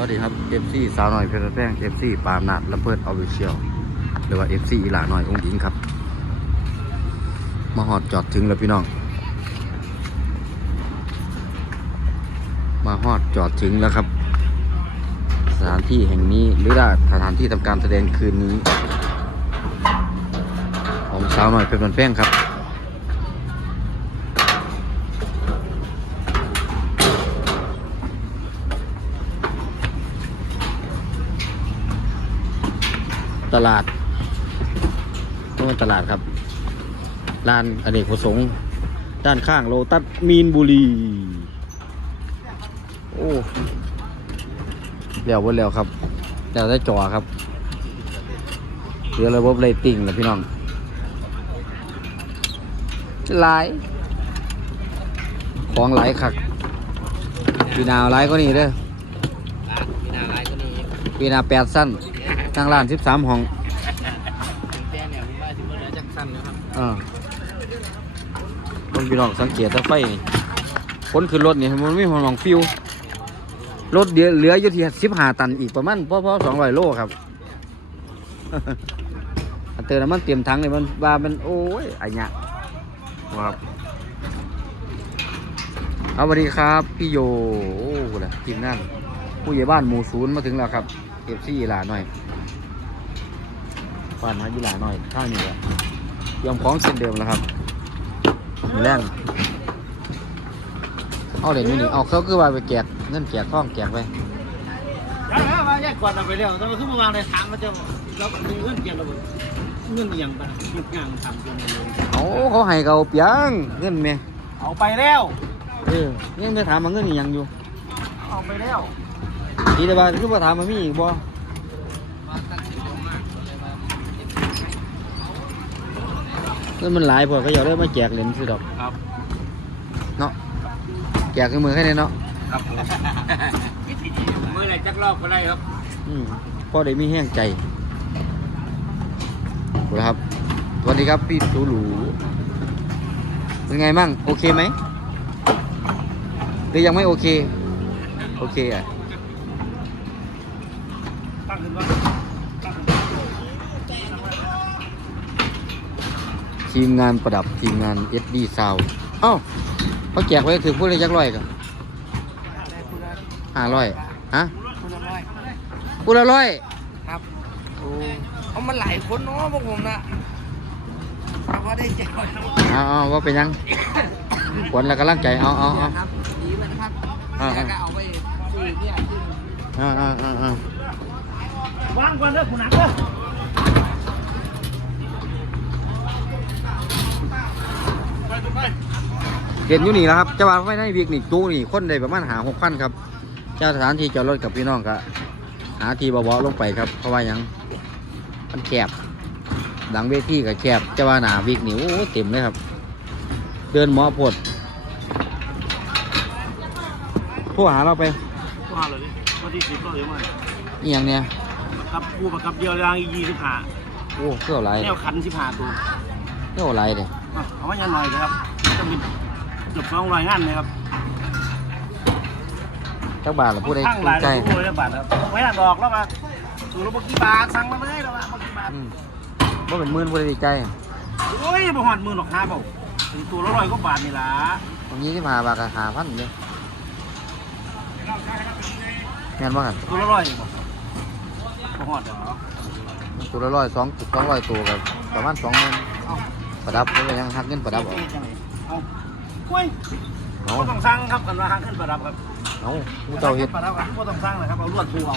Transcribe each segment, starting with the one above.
วัสดีครับ FC สาวหน่อยเพชรแป้ง FC ปามนัดละเพิดออฟฟิเชียลหรือว่า FC อีหลาหน่อยองค์หญิงครับ มาหอดจอดถึงแล้วพี่น้อง มาหอดจอดถึงแล้วครับ สถานที่แห่งนี้หรือว่าสถานที่ทำการแสดงคืนนี้ ของสาวหน่อยเพชรแป้งครับ ตลาดนี่มันตลาดครับร้านอเนกประสงค์ ด้านข้างโลตัสมีนบุรี โอ้เลี้ยวบนแล้วครับเลี้ยวได้จอครับเรือระบบเรตติ้งนะพี่น้องหลาย ของหลายคักปีหนาวหลายก็นี่เด้อมีนาลายก็นี้ปีหนาแปดสั้น ทางร้านสิบสามห้องถึงแต่เนี่ยผมว่าถึงเมื่อไหร่จะสั้นนะครับอ่าต้องพี่น้องสังเกตถ้าไฟนี่คนขึ้นรถนี่มันไม่หมองฟิว รถเดียวเหลืออยู่ที่สิบห้าตันอีกประมาณพอๆสองร้อยโลครับ อันเติมน้ำมันเตรียมถังเลยมันว่ามันโอ้ยอันเนี้ยครับเอาสวัสดีครับ พี่โย โอ้โหละทีมงานผู้ใหญ่บ้านหมู่ศูนย์มาถึงแล้วครับเอฟซีหลาหน่อย บ้านหายีหลาหน่อยข้างนี้แหละยอมของเช่นเดิมแล้วครับมือแรงเอาเดี๋ยวนี้นี่เอาเขาคือว่าไปแจกเงินแจกข้องแจกไปแล้วมาแยกก่อนเอาไปแล้วแต่ว่าขึ้นมาวางในถามมันจะเรามีเงินเกียร์ระเบิดเงินอย่างไปเงินงานทำเกียร์เลยเอาเขาให้เขาเปียงเงินไหมเอาไปแล้วเออยังไม่ถามมาเงินอีหยังอยู่ เอาไปแล้วทีเดียวว่าคือว่าถามมามีอีกบ่ เงินมันหลายพอก็อยากได้มาแจกเหรียญสิดอกครับ เนาะแจกคือมือแค่นี้เนาะครับเมื่อไหร่จักรอบก็ได้ครับ อืมพอได้มีแห้งใจขอบคุณครับสวัสดีครับพี่ตูหลูเป็นไงมั่งโอเคไหมหรือยังไม่โอเค โอเคอะ ตั้งขึ้นว่า ทีมงานประดับทีมงาน SD Sound เอ้าเขาแจกไว้ถือพูดเลยจักร้อยกันห้าร้อยฮะคุณละร้อยพูดละร้อยครับเอามันหลายคนเนาะพวกผมนะแต่ว่าได้แจกเอาเอาว่าเป็นยังขวัญและกำลังใจเอาเอาเอาครับดีเลยนะครับอ่าแล้วก็เอาไปซื้อเนี่ยซื้อเอาเอาเอาเอาวางก่อนเด้อคุณนักเด้อ เห็นอยู่นี่แล้วครับจะว่าไม่ได้วิกนี่จูนี่คนได้ประมาณหาหกพันครับ เจ้าสถานที่จอดรถกับพี่น้องก็หาที่เบาๆลงไปครับเพราะว่าหยังมันแคบหลังเวทีก็แคบจะว่าหนาวิกนี่โอ้เต็มเลยครับ เดินหมอพดโทรหาเราไปว่าเลยดิวันที่สิบก็เลยมานี่ยังเนี่ยครับกูประกับเดียวยางยี่สิบห้าโอ้เครื่องอะไรแนวคันสิบห้าตัวเครื่องอะไรเนี่ยอะเอาไว้ยันหน่อยเลยครับจะมีเกือบสองร้อยงานเลยครับจักบาทหรือผู้ใดข้างสหลานยใจตัวเลยบาทครับไว้หน้าดอกแล้วมาสูรบกี่บาทสั่งมาเลยแล้วมาบกี่บาทอืมว่าเป็นหมื่นผู้ใดดีใจโอ้ยบ่หอดหมื่นหรอกห้าเปล่าถึงตัวละร้อยก็บาทนี่ล่ะตรงนี้ที่มาบาทก็หาพันเนี่ยแม่นว่ากันตัวละร้อยบ่บ่หอดเหรอตัวละร้อยสองสองร้อยตัวกับประมาณสองหมื่นประดับแล้วก็ยังหักเงินประดับออก เอา โอ้ยเอาบ่ต้องสั่งครับกันว่าหางขึ้นประดับครับเอาผู้เจ้าเฮ็ดประดับครับบ่ต้องสั่งนะครับเอาลวดปูเอา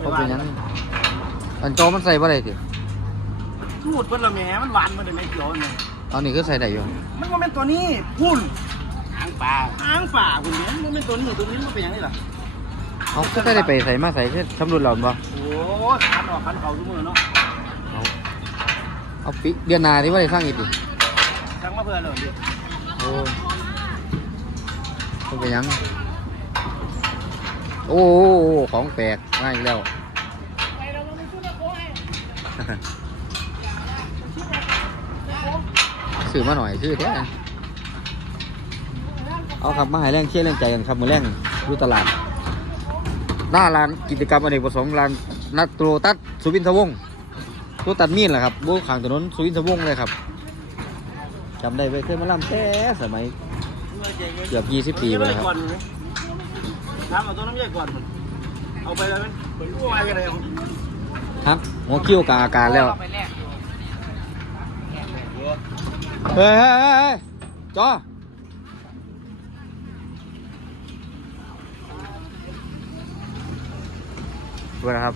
เขาเป็นหยังอันโจมันใส่บ่ได้สิทูดเพิ่นละแหมมันหวานมันได้ไม่เกี่ยวเนี่ยเอานี่คือใส่ได้อยู่มันบ่แม่นตัวนี้พุ่นหางปลาหางปลาคุณเนี่ยมันบ่แม่นตัวนี้ตัวนี้มันเป็นหยังนี่ล่ะเอาก็ไม่ได้ไปใส่มาใส่แค่สำรุนเราบ่โอ้ยคันออกคันเขาทุกมือเนาะเอาเอาปีเดือนหน้าที่ว่าได้สร้างอีกดิสั่งมาเพื่อเลยดิ โอ้มันเป็นหยังโอ้โอ้ของแปลกง่ายอีกแล้วซื้อมาหน่อยซื้อแท้เอาครับมาให้แรงเชี่ยแรงใจกันครับมือแรงดูตลาด หน้าร้านกิจกรรมอเนกประสงค์ร้านนัดโตรตัสสุวินทวงศ์โตตัดมีนแหละครับบูขางถนนสุวินทวงศ์เลยครับ จำได้ไว้เคยมาล่ำแต่สมัยเกือบ20ปีไปแล้วครับถามเอาตัวน้ำใหญ่ก่อนเอาไปเลยไหมเหมือนกู้มากันเลยครับหัวคิ้วกลางอาการแล้วไปแลกเฮ้ยเฮ้ยเฮ้ยเฮ้ยจอเวลาครับ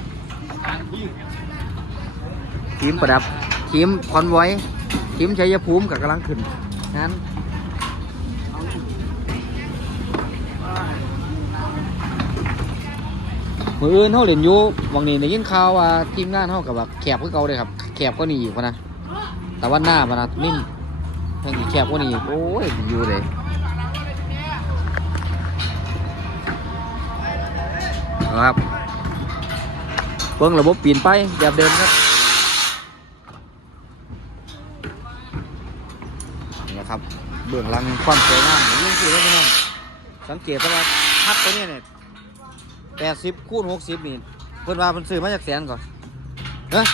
ทีมประดับทีมคอนไว้ ทีมชัยภูมิกับกำลังขึ้นงั้นมืออื่นเขาเล่นอยู่วังนี้ได้ยินข่าวว่าทีมงานเขากับแบบแคบคือเก่าเลยครับแคบก็นี่อีกพนะแต่ว่าหน้าพนะนิ่มแห่งแคบก็นี่โอ้ยอยู่เลยครับเบิ้งระบบเปลี่ยนไปแบบเดิมครับ นี่นะครับ เบื้องหลังความสวยงามของลุงคือแล้วพี่น้องสังเกตว่าพัดตัวเนี้เนี่ยแปดสิบคูณหกสิบนี่เพิ่นว่าเพิ่นซื้อมาจากแสนก่อนเฮ้ย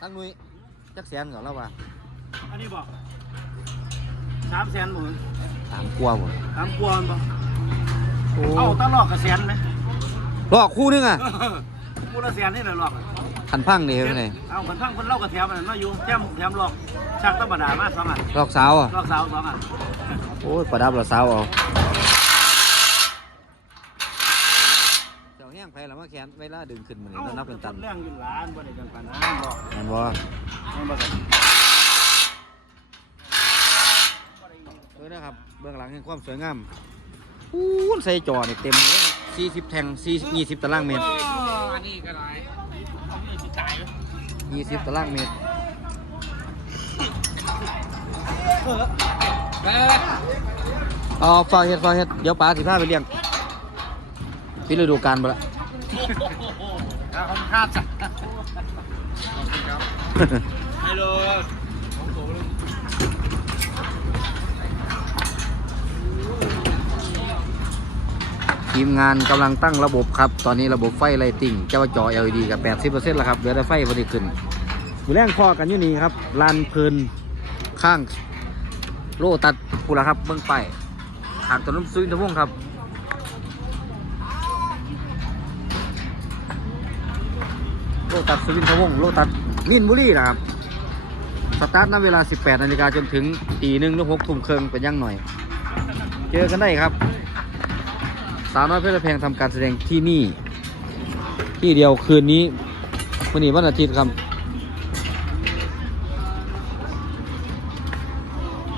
ตั้งหนุ้ยจากแสนก่อนแล้วว่าอันนี้บอกสามแสนหมื่นตามกลัวบ่สามกวนบอกโอ้เอาตลอกกับแสนไหมลอกคู่นึงอะกูละแสนนี่แหละหลอก ขันพังนี่เห็นไหมเอาคนทั้งคนเล่ากับแถมมันมาอยู่แถมแถมหลอกชักธรรมดามาสองอันลอกสาวอะหลอกสาวสองอันโอ้ยประดับเราสาวเอาเจ้าแห้งไปแล้วมาแขนเวลาดึงขึ้นมันนี่ต้องนับเป็นตันเรื่องอยู่ร้านบ่ได้กันปานนั้นบอกแม่นบ่ไม่บอกกันเออนะครับเบื้องหลังแห่งความสวยงามอู้นใส่จอนี่เต็มเลยสี่สิบแทงสี่ยี่สิบตารางเมตรอันนี้ก็ได้อันนี้สิตาย ยี่สิบตารางเมตรไปไปเอาฝากเห็ดฝากเห็ดเดี๋ยวป๋าสิพาไปเลี้ยงพิฤดูกาลไปละเอาคำคาดจ้ะฮัลโหล ทีมงานกำลังตั้งระบบครับ ตอนนี้ระบบไฟไลติงเจ้าจอ LED กับ 80%แล้วครับเหลือแต่ไฟพอดีขึ้นมือแรงพอกันอยู่นี่ครับลานเพลินข้างโลตัดพูละครับเบื้องไปหางถนนซุยนทวงครับโลตัดสุวินทวงโลตัดมินบุรีนะครับ สตาร์ทณเวลา 18นาฬิกาจนถึงตีหนึ่งหรือหกทุ่มครึ่งเป็นยังหน่อย เจอกันได้ครับ สาวน้อยเพชรแพงทำการแสดงที่นี่ ที่เดียวคืนนี้วันนี้วันอาทิตย์ครับ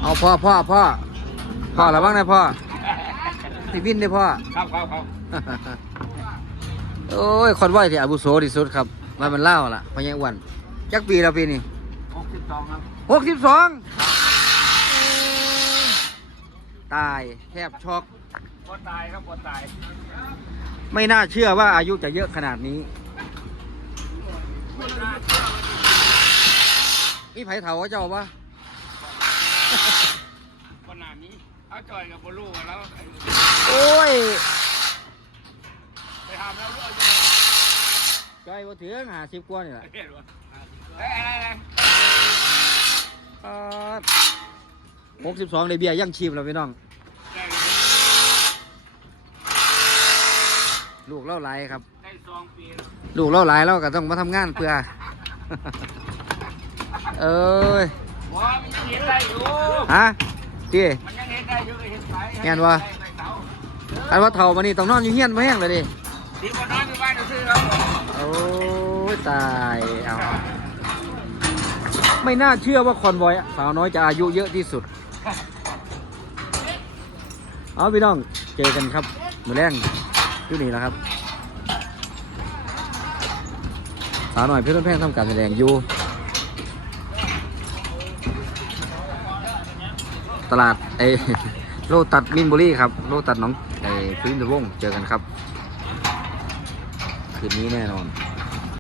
เอาพ่อพ่อพ่อพ่อระวังนะพ่อสิวินได้พ่อ ครับครับครับโอ้ยคนไหวที่อาบุโสที่สุดครับมันมันเล่าล่ะพอยังอ้วันจักปีแล้วปีนี้หกสิบสองครับหกสิบสองตายแทบช็อก ปวดตายครับปวดตาย ไม่น่าเชื่อว่าอายุจะเยอะขนาดนี้นี่ไผ่เถาเจ้าปะขนาดนี้เอาจอยกับบอลลูนแล้วโอ้ยไปทำแล้วรู้จอยบ่ถึงหาสิบกว่านี่แหละเห็นวะเอ้ยอะไรหกสิบสองในเบียร์ยังชีพแล้วพี่น้อง ลูกเล่าหลายครับ ได้สองปีแล้วลูกเล่าหลายเราก็ต้องมาทำงานเพื่อ เอ้ยว้ามันยังเห็นได้อยู่ ฮะพี่ มันยังเห็นได้อยู่เห็นไปแม่นวะอันว่าเท่ามานี่ต้องนอนอยู่เฮียนมาแห้งเลยดิดีกว่านอนอยู่บ้านซื้อครับโอ้ยตายเอาไม่น่าเชื่อว่าคอนวอยสาวน้อยจะอายุเยอะที่สุด เอาพี่น้องเจอกันครับมือแรง อยู่นี่แหล้วครับ สาวน้อยเพื่อนแพงทำการแสดงอยู่ ตลาดเอโลตัดมินบุรีครับ โลตัดน้องไอพื้นตะวงเจอกันครับ คืนนี้แน่นอน